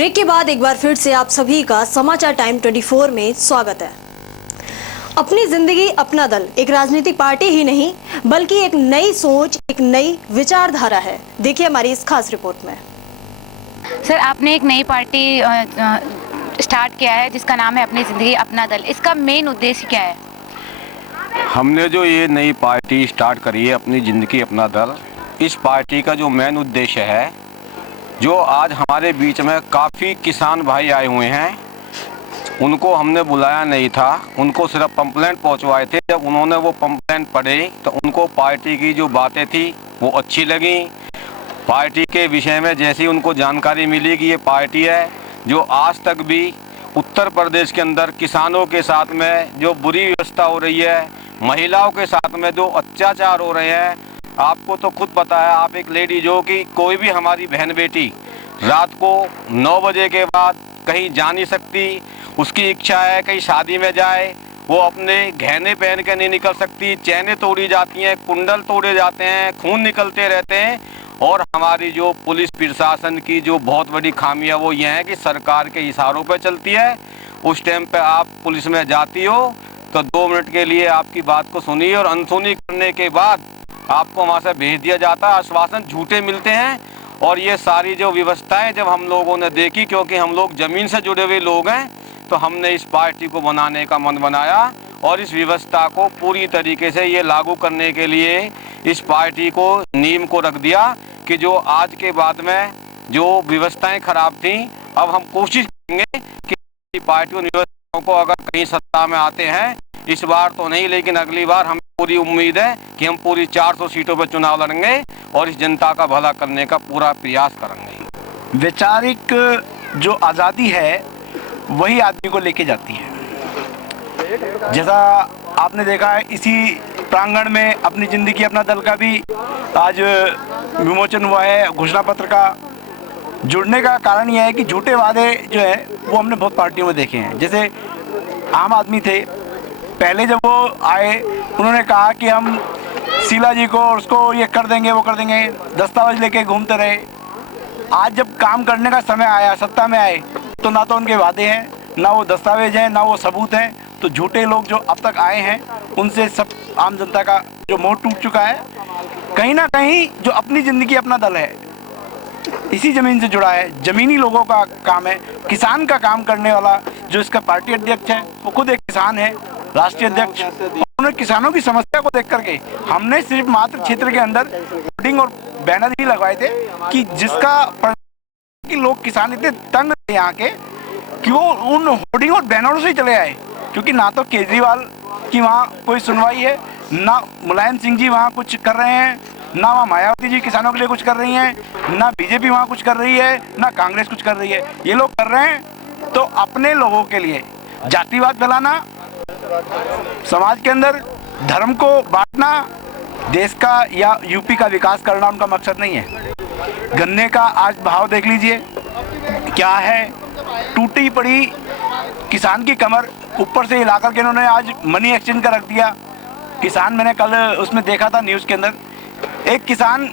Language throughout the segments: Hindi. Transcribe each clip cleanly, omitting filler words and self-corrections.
ब्रेक के बाद एक बार फिर से आप सभी का समाचार टाइम 24 में स्वागत है। अपनी जिंदगी अपना दल एक राजनीतिक पार्टी ही नहीं बल्कि एक नई सोच, एक नई विचारधारा है। देखिए हमारी इस खास रिपोर्ट में। सर, आपने एक नई पार्टी स्टार्ट किया है जिसका नाम है अपनी जिंदगी अपना दल। इसका मेन उद्देश्य क्या है? हमने जो ये नई पार्टी स्टार्ट करी है अपनी ज़िंदगी अपना दल, इस पार्टी का जो मेन उद्देश्य है, जो आज हमारे बीच में काफ़ी किसान भाई आए हुए हैं, उनको हमने बुलाया नहीं था, उनको सिर्फ कंप्लेंट पहुंचवाए थे। जब उन्होंने वो कंप्लेंट पढ़े तो उनको पार्टी की जो बातें थी वो अच्छी लगी। पार्टी के विषय में जैसी उनको जानकारी मिली कि ये पार्टी है जो आज तक भी उत्तर प्रदेश के अंदर किसानों के साथ में जो बुरी व्यवस्था हो रही है, महिलाओं के साथ में जो अत्याचार हो रहे हैं, आपको तो खुद पता है, आप एक लेडी जो कि कोई भी हमारी बहन बेटी रात को 9 बजे के बाद कहीं जा नहीं सकती, उसकी इच्छा है कहीं शादी में जाए, वो अपने गहने पहन के नहीं निकल सकती, चैनें तोड़ी जाती हैं, कुंडल तोड़े जाते हैं, खून निकलते रहते हैं। और हमारी जो पुलिस प्रशासन की जो बहुत बड़ी खामियां वो ये है कि सरकार के इशारों पर चलती है। उस टाइम पे आप पुलिस में जाती हो तो 2 मिनट के लिए आपकी बात को सुनिए और अनसुनी करने के बाद आपको वहाँ से भेज दिया जाता है। आश्वासन झूठे मिलते हैं। और ये सारी जो व्यवस्थाएं जब हम लोगों ने देखी, क्योंकि हम लोग ज़मीन से जुड़े हुए लोग हैं, तो हमने इस पार्टी को बनाने का मन बनाया और इस व्यवस्था को पूरी तरीके से ये लागू करने के लिए इस पार्टी को नींव को रख दिया कि जो आज के बाद में जो व्यवस्थाएं खराब थी, अब हम कोशिश करेंगे कि पार्टी और व्यवस्थाओं को अगर कहीं सत्ता में आते हैं, इस बार तो नहीं लेकिन अगली बार हमें पूरी उम्मीद है कि हम पूरी 400 सीटों पर चुनाव लड़ेंगे और इस जनता का भला करने का पूरा प्रयास करेंगे। वैचारिक जो आज़ादी है वही आदमी को लेके जाती है। जैसा आपने देखा है, इसी प्रांगण में अपनी ज़िंदगी अपना दल का भी आज विमोचन हुआ है। घोषणा पत्र का जुड़ने का कारण यह है कि झूठे वादे जो है वो हमने बहुत पार्टियों में देखे हैं। जैसे आम आदमी थे, पहले जब वो आए उन्होंने कहा कि हम शीला जी को और उसको ये कर देंगे वो कर देंगे, दस्तावेज लेके घूमते रहे। आज जब काम करने का समय आया, सत्ता में आए, तो ना तो उनके वादे हैं, ना वो दस्तावेज हैं, ना वो सबूत हैं। तो झूठे लोग जो अब तक आए हैं उनसे सब आम जनता का जो मोह टूट चुका है। कहीं ना कहीं जो अपनी ज़िंदगी अपना दल है इसी ज़मीन से जुड़ा है, ज़मीनी लोगों का काम है। किसान का काम करने वाला जो इसका पार्टी अध्यक्ष है वो खुद एक किसान है, राष्ट्रीय अध्यक्ष। उन्होंने किसानों की समस्या को देख करके हमने सिर्फ मात्र क्षेत्र के अंदर होर्डिंग और बैनर ही लगवाए थे कि जिसका कि लोग किसान इतने तंग थे यहाँ के कि वो उन होर्डिंग और बैनरों से ही चले आए। क्योंकि ना तो केजरीवाल की वहाँ कोई सुनवाई है, ना मुलायम सिंह जी वहाँ कुछ कर रहे हैं, ना वहाँ मायावती जी किसानों के लिए कुछ कर रही हैं, ना बीजेपी वहाँ कुछ कर रही है, ना कांग्रेस कुछ कर रही है। ये लोग कर रहे हैं तो अपने लोगों के लिए जातिवाद फैलाना, समाज के अंदर धर्म को बांटना, देश का या यूपी का विकास करना उनका मकसद नहीं है। गन्ने का आज भाव देख लीजिए क्या है, टूटी पड़ी किसान की कमर, ऊपर से हिला करके इन्होंने आज मनी एक्सचेंज का रख दिया। किसान, मैंने कल उसमें देखा था न्यूज़ के अंदर, एक किसान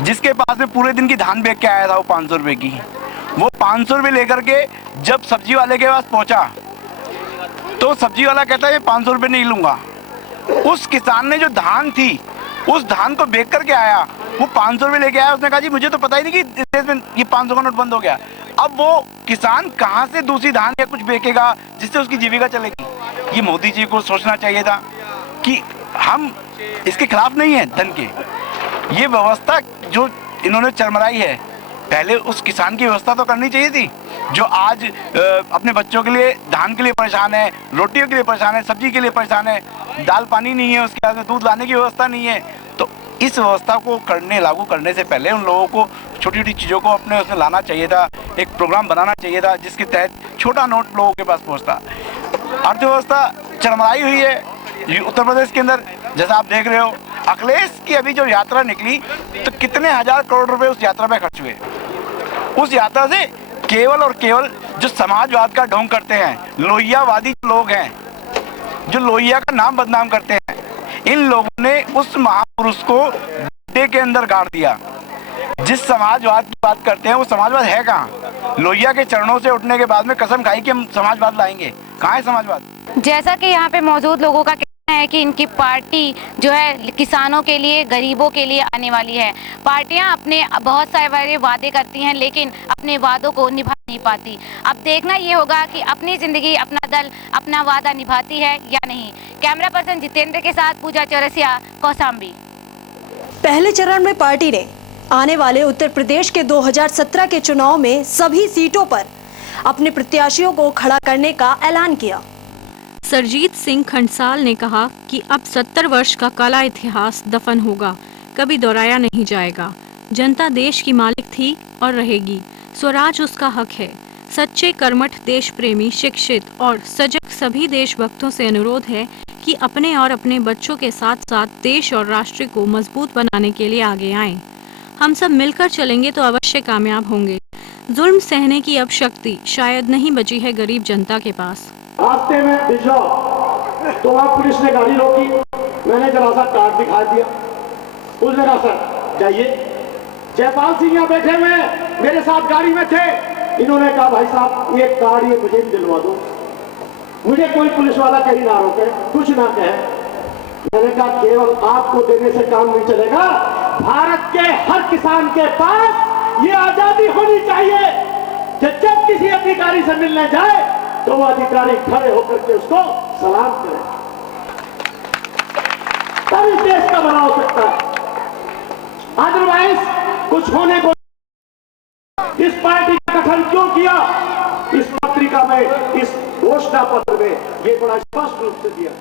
जिसके पास में पूरे दिन की धान बेच के आया था वो 500 रुपये की, वो 500 रुपये लेकर के जब सब्जी वाले के पास पहुंचा तो सब्जी वाला कहता है 500 रुपये नहीं लूँगा। उस किसान ने जो धान थी उस धान को बेच करके आया, वो 500 रुपये लेके आया। उसने कहा जी मुझे तो पता ही नहीं कि इस देश में ये 500 का नोट बंद हो गया। अब वो किसान कहाँ से दूसरी धान या कुछ बेचेगा जिससे उसकी जीविका चलेगी? ये मोदी जी को सोचना चाहिए था कि हम इसके खिलाफ नहीं हैं धन के। ये व्यवस्था जो इन्होंने चरमराई है, पहले उस किसान की व्यवस्था तो करनी चाहिए थी जो आज अपने बच्चों के लिए धान के लिए परेशान है, रोटियों के लिए परेशान है, सब्जी के लिए परेशान है, दाल पानी नहीं है, उसके आगे दूध लाने की व्यवस्था नहीं है। तो इस व्यवस्था को लागू करने से पहले उन लोगों को छोटी छोटी चीज़ों को अपने उसमें लाना चाहिए था, एक प्रोग्राम बनाना चाहिए था जिसके तहत छोटा नोट लोगों के पास पहुँचता। अर्थव्यवस्था चरमराई हुई है उत्तर प्रदेश के अंदर। जैसा आप देख रहे हो, अखिलेश की अभी जो यात्रा निकली तो कितने हजार करोड़ रुपए उस यात्रा में खर्च हुए। उस यात्रा से केवल और केवल जो समाजवाद का ढोंग करते हैं, लोहियावादी लोग हैं, जो लोहिया का नाम बदनाम करते हैं, इन लोगों ने उस महापुरुष को गड्ढे के अंदर गाड़ दिया। जिस समाजवाद की बात करते हैं वो समाजवाद है कहाँ? लोहिया के चरणों से उठने के बाद में कसम खाई कि हम समाजवाद लाएंगे, कहाँ है समाजवाद? जैसा कि यहाँ पे मौजूद लोगों का कहना है कि इनकी पार्टी जो है किसानों के लिए, गरीबों के लिए आने वाली है। पार्टियां अपने बहुत सारे वादे करती हैं लेकिन अपने वादों को निभा नहीं पाती। अब देखना ये होगा कि अपनी जिंदगी अपना दल अपना वादा निभाती है या नहीं। कैमरा पर्सन जितेंद्र के साथ पूजा चौरसिया, कौशाम्बी। पहले चरण में पार्टी ने आने वाले उत्तर प्रदेश के 2017 के चुनाव में सभी सीटों पर अपने प्रत्याशियों को खड़ा करने का ऐलान किया। सरजीत सिंह खंडसाल ने कहा कि अब 70 वर्ष का काला इतिहास दफन होगा, कभी दोहराया नहीं जाएगा। जनता देश की मालिक थी और रहेगी, स्वराज उसका हक है। सच्चे कर्मठ देश प्रेमी, शिक्षित और सजग सभी देशभक्तों से अनुरोध है कि अपने और अपने बच्चों के साथ साथ देश और राष्ट्र को मजबूत बनाने के लिए आगे आएं। हम सब मिलकर चलेंगे तो अवश्य कामयाब होंगे। जुल्म सहने की अब शक्ति शायद नहीं बची है गरीब जनता के पास। रास्ते में भिजो तो वहाँ पुलिस ने गाड़ी रोकी, मैंने जरा सा कार्ड दिखा दिया, उसने कहा सर जाइए। जयपाल सिंह यहाँ बैठे हुए मेरे साथ गाड़ी में थे, इन्होंने कहा भाई साहब ये कार्ड ये मुझे भी दिलवा दो। मुझे कोई पुलिस वाला कहीं ना रोके, कुछ ना कहे। मैंने कहा केवल आपको देने से काम नहीं चलेगा, भारत के हर किसान के पास ये आजादी होनी चाहिए कि जब किसी अधिकारी से मिलने जाए तो वो अधिकारी खड़े होकर के उसको सलाम करे, तब इस देश का भला हो सकता है। अदरवाइज कुछ होने को। इस पार्टी का गठन क्यों किया? इस पत्रिका में, इस घोषणा पत्र में ये बड़ा स्पष्ट रूप से दिया।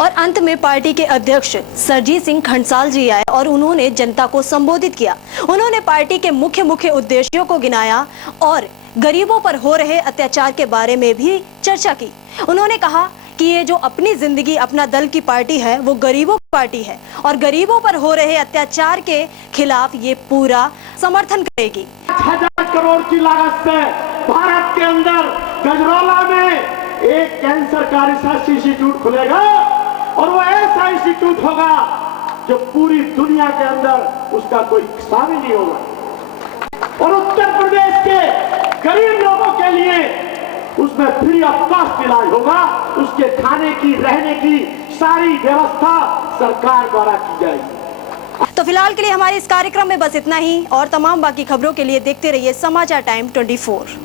और अंत में पार्टी के अध्यक्ष सरजीत सिंह खंडसाल जी आए और उन्होंने जनता को संबोधित किया। उन्होंने पार्टी के मुख्य उद्देश्यों को गिनाया और गरीबों पर हो रहे अत्याचार के बारे में भी चर्चा की। उन्होंने कहा कि ये जो अपनी जिंदगी अपना दल की पार्टी है वो गरीबों की पार्टी है और गरीबों पर हो रहे अत्याचार के खिलाफ ये पूरा समर्थन करेगी। 1000 करोड़ की लागत से भारत के अंदर गजरौला में एक कैंसर का रिसर्च इंस्टीट्यूट खुलेगा और वो ऐसा इंस्टीट्यूट होगा जो पूरी दुनिया के अंदर उसका कोई सामी नहीं होगा। और उत्तर प्रदेश के गरीब लोगों के लिए उसमें फ्री ऑफ कॉस्ट इलाज होगा, उसके खाने की, रहने की सारी व्यवस्था सरकार द्वारा की जाएगी। तो फिलहाल के लिए हमारे इस कार्यक्रम में बस इतना ही और तमाम बाकी खबरों के लिए देखते रहिए समाचार टाइम 24।